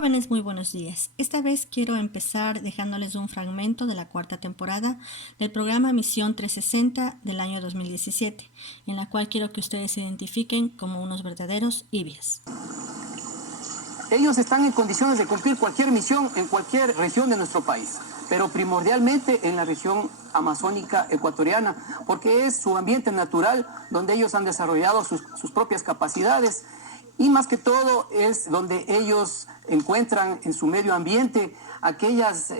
jóvenes, muy buenos días. Esta vez quiero empezar dejándoles un fragmento de la cuarta temporada del programa Misión 360 del año 2017, en la cual quiero que ustedes se identifiquen como unos verdaderos IBIAS. Ellos están en condiciones de cumplir cualquier misión en cualquier región de nuestro país, pero primordialmente en la región amazónica ecuatoriana, porque es su ambiente natural donde ellos han desarrollado sus propias capacidades y más que todo es donde ellos encuentran en su medio ambiente aquellas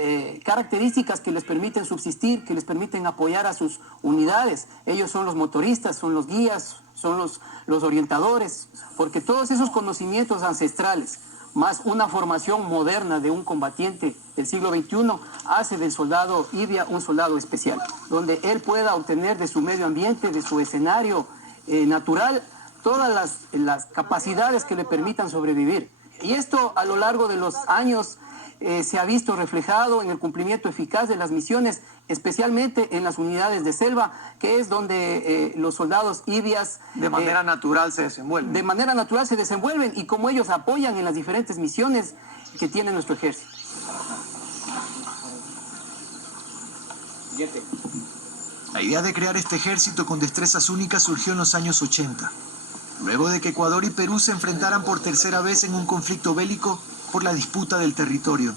características que les permiten subsistir, que les permiten apoyar a sus unidades. Ellos son los motoristas, son los guías, son los orientadores, porque todos esos conocimientos ancestrales, más una formación moderna de un combatiente del siglo XXI, hace del soldado IBIA un soldado especial, donde él pueda obtener de su medio ambiente, de su escenario natural, todas las capacidades que le permitan sobrevivir. Y esto a lo largo de los años se ha visto reflejado en el cumplimiento eficaz de las misiones, especialmente en las unidades de selva, que es donde los soldados IBIAS de manera natural se desenvuelven. De manera natural se desenvuelven y cómo ellos apoyan en las diferentes misiones que tiene nuestro ejército. La idea de crear este ejército con destrezas únicas surgió en los años 80, luego de que Ecuador y Perú se enfrentaran por tercera vez en un conflicto bélico por la disputa del territorio.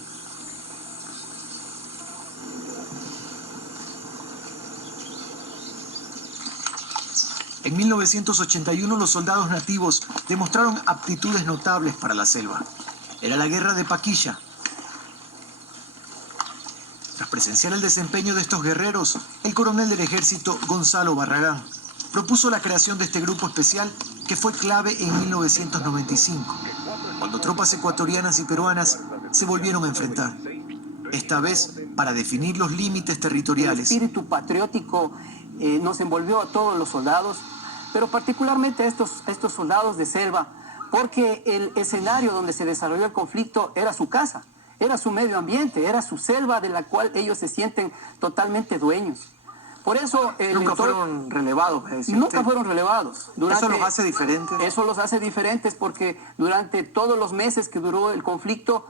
En 1981 los soldados nativos demostraron aptitudes notables para la selva. Era la guerra de Paquilla. Tras presenciar el desempeño de estos guerreros, el coronel del ejército, Gonzalo Barragán, propuso la creación de este grupo especial que fue clave en 1995, cuando tropas ecuatorianas y peruanas se volvieron a enfrentar. Esta vez para definir los límites territoriales. El espíritu patriótico nos envolvió a todos los soldados, pero particularmente a estos soldados de selva, porque el escenario donde se desarrolló el conflicto era su casa, era su medio ambiente, era su selva de la cual ellos se sienten totalmente dueños. Por eso nunca fueron relevados. Nunca fueron relevados. ¿Eso los hace diferentes? Eso los hace diferentes porque durante todos los meses que duró el conflicto,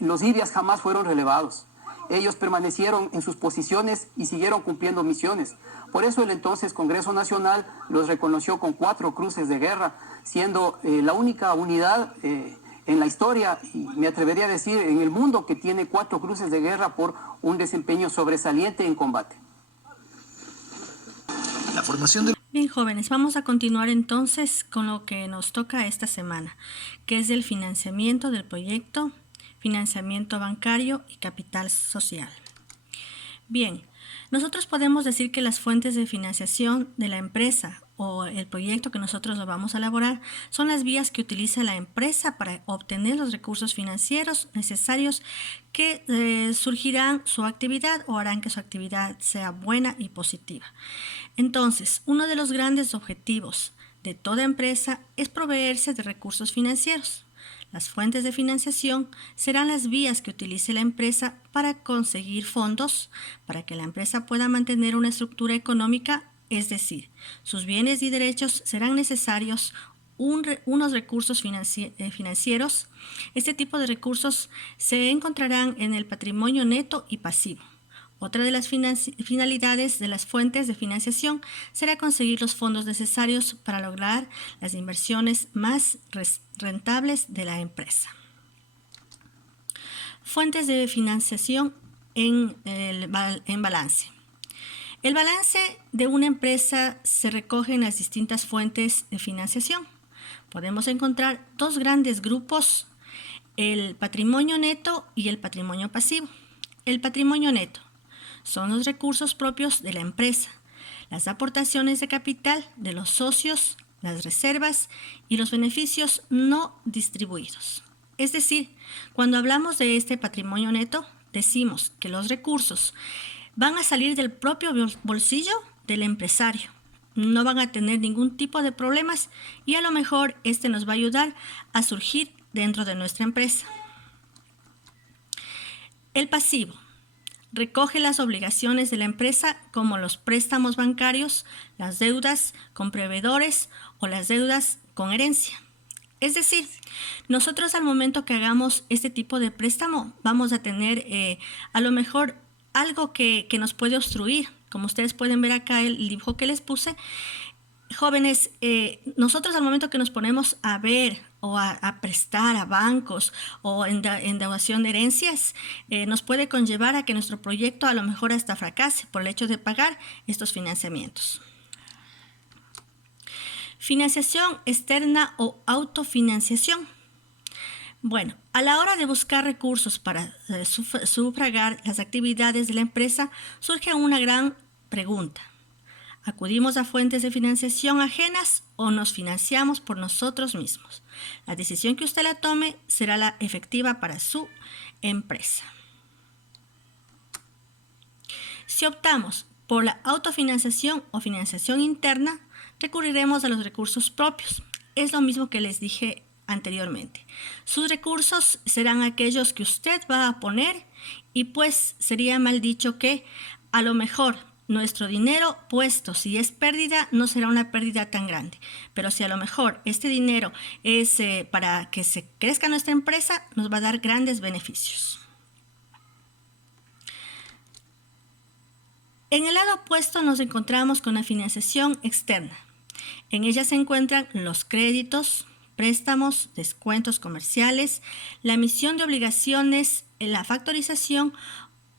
los IBIAS jamás fueron relevados. Ellos permanecieron en sus posiciones y siguieron cumpliendo misiones. Por eso el entonces Congreso Nacional los reconoció con 4 cruces de guerra, siendo la única unidad en la historia, y me atrevería a decir en el mundo, que tiene 4 cruces de guerra por un desempeño sobresaliente en combate. La formación de... Bien, jóvenes, vamos a continuar entonces con lo que nos toca esta semana, que es el financiamiento del proyecto, financiamiento bancario y capital social. Bien, nosotros podemos decir que las fuentes de financiación de la empresa o el proyecto que nosotros lo vamos a elaborar son las vías que utiliza la empresa para obtener los recursos financieros necesarios que surgirán su actividad o harán que su actividad sea buena y positiva. Entonces, uno de los grandes objetivos de toda empresa es proveerse de recursos financieros. Las fuentes de financiación serán las vías que utilice la empresa para conseguir fondos para que la empresa pueda mantener una estructura económica, es decir, sus bienes y derechos serán necesarios unos recursos financieros. Este tipo de recursos se encontrarán en el patrimonio neto y pasivo. Otra de las finalidades de las fuentes de financiación será conseguir los fondos necesarios para lograr las inversiones más rentables de la empresa. Fuentes de financiación en balance. El balance de una empresa se recoge en las distintas fuentes de financiación. Podemos encontrar 2 grandes grupos, el patrimonio neto y el patrimonio pasivo. El patrimonio neto son los recursos propios de la empresa, las aportaciones de capital de los socios, las reservas y los beneficios no distribuidos. Es decir, cuando hablamos de este patrimonio neto, decimos que los recursos van a salir del propio bolsillo del empresario. No van a tener ningún tipo de problemas y a lo mejor este nos va a ayudar a surgir dentro de nuestra empresa. El pasivo recoge las obligaciones de la empresa como los préstamos bancarios, las deudas con proveedores o las deudas con herencia. Es decir, nosotros al momento que hagamos este tipo de préstamo vamos a tener a lo mejor algo que nos puede obstruir. Como ustedes pueden ver acá el dibujo que les puse. Jóvenes, nosotros al momento que nos ponemos a ver o a prestar a bancos o endeudación de herencias, nos puede conllevar a que nuestro proyecto a lo mejor hasta fracase por el hecho de pagar estos financiamientos. Financiación externa o autofinanciación. Bueno, a la hora de buscar recursos para sufragar las actividades de la empresa, surge una gran pregunta. ¿Acudimos a fuentes de financiación ajenas o nos financiamos por nosotros mismos? La decisión que usted la tome será la efectiva para su empresa. Si optamos por la autofinanciación o financiación interna, recurriremos a los recursos propios. Es lo mismo que les dije anteriormente. Sus recursos serán aquellos que usted va a poner y pues sería mal dicho que a lo mejor nuestro dinero puesto, si es pérdida, no será una pérdida tan grande. Pero si a lo mejor este dinero es para que se crezca nuestra empresa, nos va a dar grandes beneficios. En el lado opuesto nos encontramos con la financiación externa. En ella se encuentran los créditos, préstamos, descuentos comerciales, la emisión de obligaciones, la factorización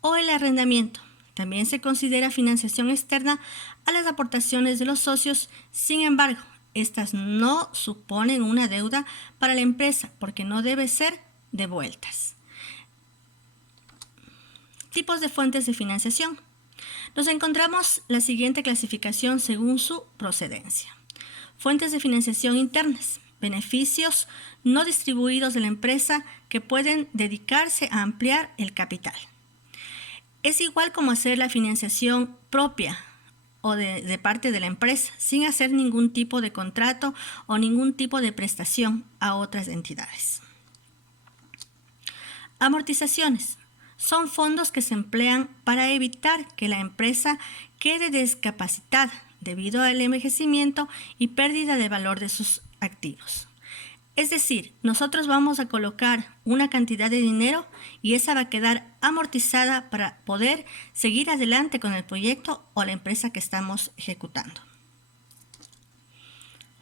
o el arrendamiento. También se considera financiación externa a las aportaciones de los socios. Sin embargo, estas no suponen una deuda para la empresa porque no debe ser devueltas. Tipos de fuentes de financiación. Nos encontramos la siguiente clasificación según su procedencia. Fuentes de financiación internas. Beneficios no distribuidos de la empresa que pueden dedicarse a ampliar el capital. Es igual como hacer la financiación propia o de parte de la empresa, sin hacer ningún tipo de contrato o ningún tipo de prestación a otras entidades. Amortizaciones. Son fondos que se emplean para evitar que la empresa quede discapacitada debido al envejecimiento y pérdida de valor de sus activos. Es decir, nosotros vamos a colocar una cantidad de dinero y esa va a quedar amortizada para poder seguir adelante con el proyecto o la empresa que estamos ejecutando.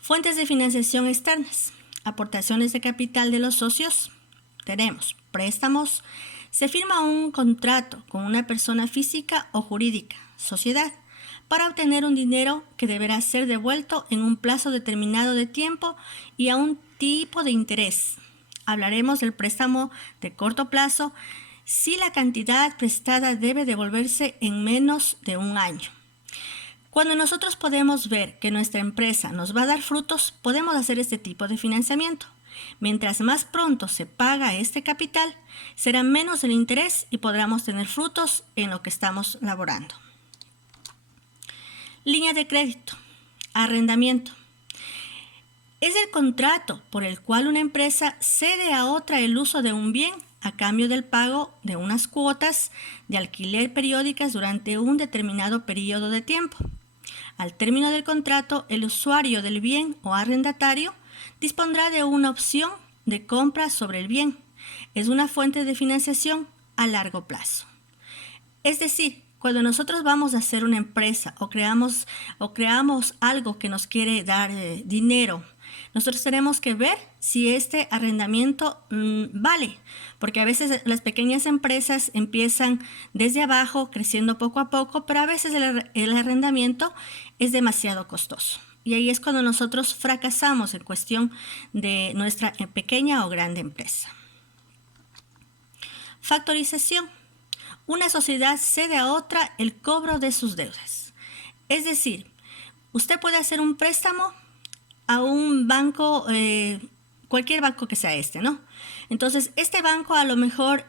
Fuentes de financiación externas. Aportaciones de capital de los socios. Tenemos préstamos. Se firma un contrato con una persona física o jurídica, sociedad, para obtener un dinero que deberá ser devuelto en un plazo determinado de tiempo y a un tipo de interés. Hablaremos del préstamo de corto plazo si la cantidad prestada debe devolverse en menos de un año. Cuando nosotros podemos ver que nuestra empresa nos va a dar frutos, podemos hacer este tipo de financiamiento. Mientras más pronto se paga este capital, será menos el interés y podremos tener frutos en lo que estamos laborando. Línea de crédito. Arrendamiento. Es el contrato por el cual una empresa cede a otra el uso de un bien a cambio del pago de unas cuotas de alquiler periódicas durante un determinado periodo de tiempo. Al término del contrato, el usuario del bien o arrendatario dispondrá de una opción de compra sobre el bien. Es una fuente de financiación a largo plazo. Es decir, cuando nosotros vamos a hacer una empresa o creamos algo que nos quiere dar dinero, nosotros tenemos que ver si este arrendamiento vale, porque a veces las pequeñas empresas empiezan desde abajo, creciendo poco a poco, pero a veces el arrendamiento es demasiado costoso. Y ahí es cuando nosotros fracasamos en cuestión de nuestra pequeña o grande empresa. Factorización. Una sociedad cede a otra el cobro de sus deudas. Es decir, usted puede hacer un préstamo a un banco, cualquier banco que sea ¿no? Entonces, este banco a lo mejor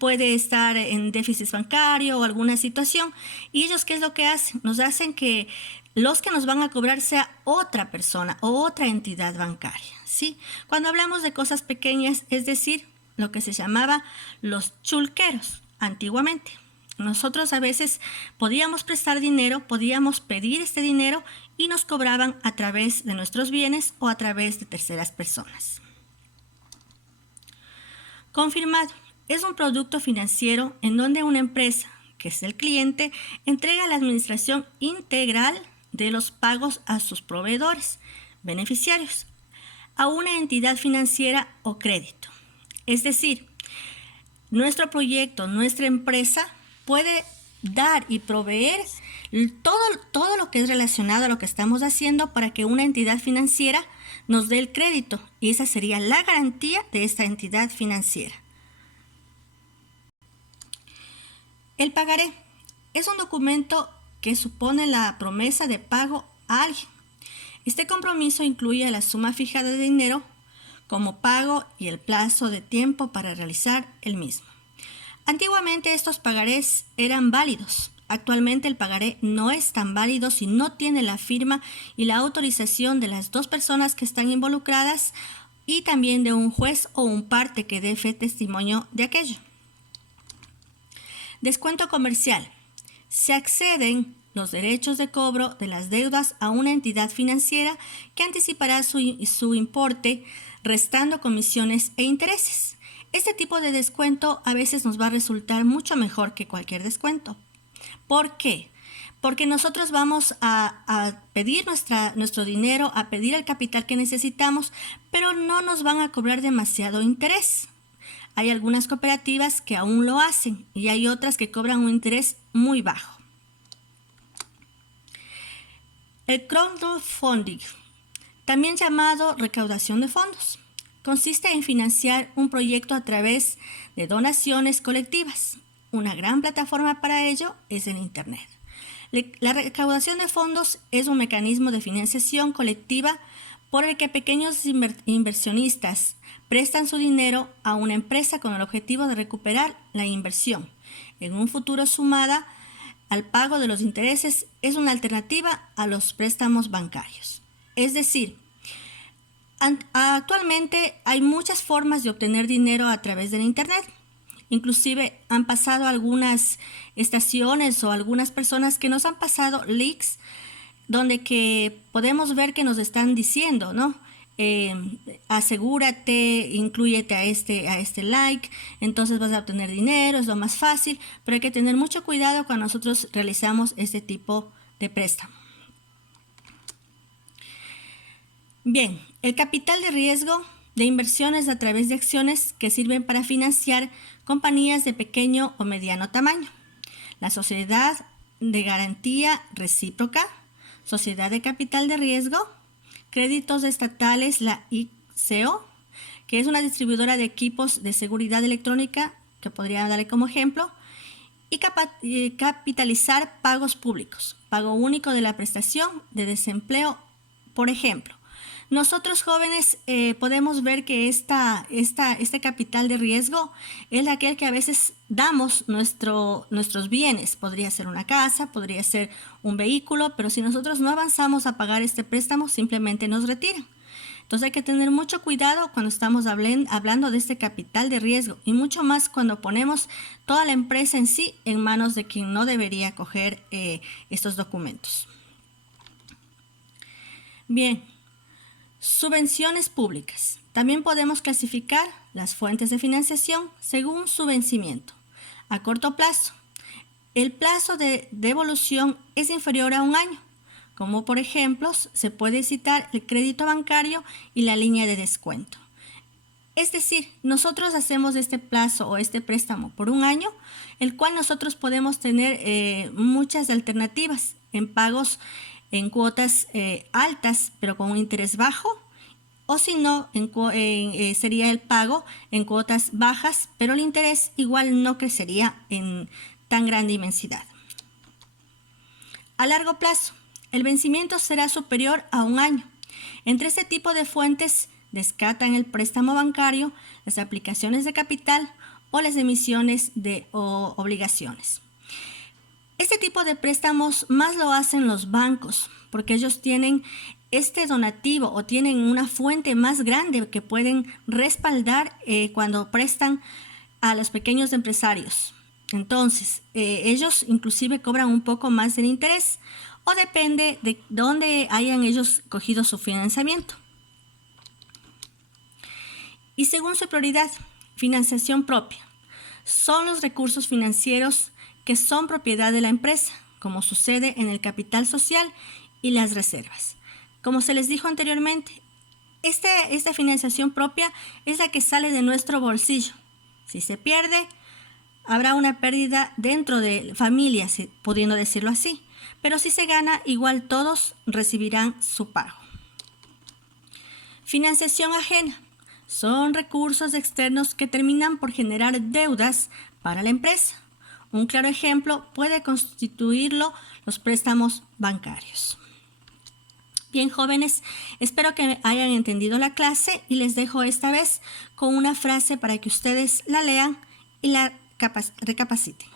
puede estar en déficit bancario o alguna situación. ¿Y ellos qué es lo que hacen? Nos hacen que los que nos van a cobrar sea otra persona o otra entidad bancaria, ¿sí? Cuando hablamos de cosas pequeñas, es decir, lo que se llamaba los chulqueros antiguamente. Nosotros a veces podíamos prestar dinero, podíamos pedir este dinero y nos cobraban a través de nuestros bienes o a través de terceras personas. Confirmado. Es un producto financiero en donde una empresa, que es el cliente, entrega la administración integral de los pagos a sus proveedores, beneficiarios, a una entidad financiera o crédito. Es decir, nuestro proyecto, nuestra empresa puede dar y proveer todo lo que es relacionado a lo que estamos haciendo para que una entidad financiera nos dé el crédito, y esa sería la garantía de esta entidad financiera. El pagaré es un documento que supone la promesa de pago a alguien. Este compromiso incluye la suma fija de dinero como pago y el plazo de tiempo para realizar el mismo. Antiguamente estos pagarés eran válidos. Actualmente el pagaré no es tan válido si no tiene la firma y la autorización de las dos personas que están involucradas y también de un juez o un parte que dé fe testimonio de aquello. Descuento comercial. Se acceden los derechos de cobro de las deudas a una entidad financiera que anticipará su importe, restando comisiones e intereses. Este tipo de descuento a veces nos va a resultar mucho mejor que cualquier descuento. ¿Por qué? Porque nosotros vamos a pedir nuestro dinero, a pedir el capital que necesitamos, pero no nos van a cobrar demasiado interés. Hay algunas cooperativas que aún lo hacen y hay otras que cobran un interés muy bajo. El crowdfunding, también llamado recaudación de fondos, consiste en financiar un proyecto a través de donaciones colectivas. Una gran plataforma para ello es el Internet. La recaudación de fondos es un mecanismo de financiación colectiva por el que pequeños inversionistas prestan su dinero a una empresa con el objetivo de recuperar la inversión. En un futuro, sumada al pago de los intereses, es una alternativa a los préstamos bancarios. Es decir, actualmente hay muchas formas de obtener dinero a través del Internet. Inclusive han pasado algunas estaciones o algunas personas que nos han pasado links donde que podemos ver que nos están diciendo, ¿no? Asegúrate, inclúyete a este like, entonces vas a obtener dinero, es lo más fácil, pero hay que tener mucho cuidado cuando nosotros realizamos este tipo de préstamo. Bien, el capital de riesgo de inversiones a través de acciones que sirven para financiar compañías de pequeño o mediano tamaño. La sociedad de garantía recíproca, sociedad de capital de riesgo, créditos estatales, la ICO, que es una distribuidora de equipos de seguridad electrónica, que podría darle como ejemplo, y capitalizar pagos públicos, pago único de la prestación de desempleo, por ejemplo. Nosotros jóvenes podemos ver que este capital de riesgo es aquel que a veces damos nuestros bienes. Podría ser una casa, podría ser un vehículo, pero si nosotros no avanzamos a pagar este préstamo, simplemente nos retiran. Entonces hay que tener mucho cuidado cuando estamos hablando de este capital de riesgo y mucho más cuando ponemos toda la empresa en sí en manos de quien no debería coger estos documentos. Bien. Subvenciones públicas. También podemos clasificar las fuentes de financiación según su vencimiento. A corto plazo, el plazo de devolución es inferior a un año, como por ejemplo se puede citar el crédito bancario y la línea de descuento. Es decir, nosotros hacemos este plazo o este préstamo por un año, el cual nosotros podemos tener muchas alternativas en pagos en cuotas altas, pero con un interés bajo, o si no, sería el pago en cuotas bajas, pero el interés igual no crecería en tan gran inmensidad. A largo plazo, el vencimiento será superior a un año. Entre este tipo de fuentes descartan el préstamo bancario, las aplicaciones de capital o las emisiones de obligaciones. Este tipo de préstamos más lo hacen los bancos porque ellos tienen este donativo o tienen una fuente más grande que pueden respaldar cuando prestan a los pequeños empresarios. Entonces, ellos inclusive cobran un poco más de interés. o depende de dónde hayan ellos cogido su financiamiento. Y según su prioridad, financiación propia. Son los recursos financieros que son propiedad de la empresa, como sucede en el capital social y las reservas. Como se les dijo anteriormente, esta financiación propia es la que sale de nuestro bolsillo. Si se pierde, habrá una pérdida dentro de familia, pudiendo decirlo así. Pero si se gana, igual todos recibirán su pago. Financiación ajena. Son recursos externos que terminan por generar deudas para la empresa. Un claro ejemplo puede constituirlo los préstamos bancarios. Bien, jóvenes, espero que hayan entendido la clase y les dejo esta vez con una frase para que ustedes la lean y la recapaciten.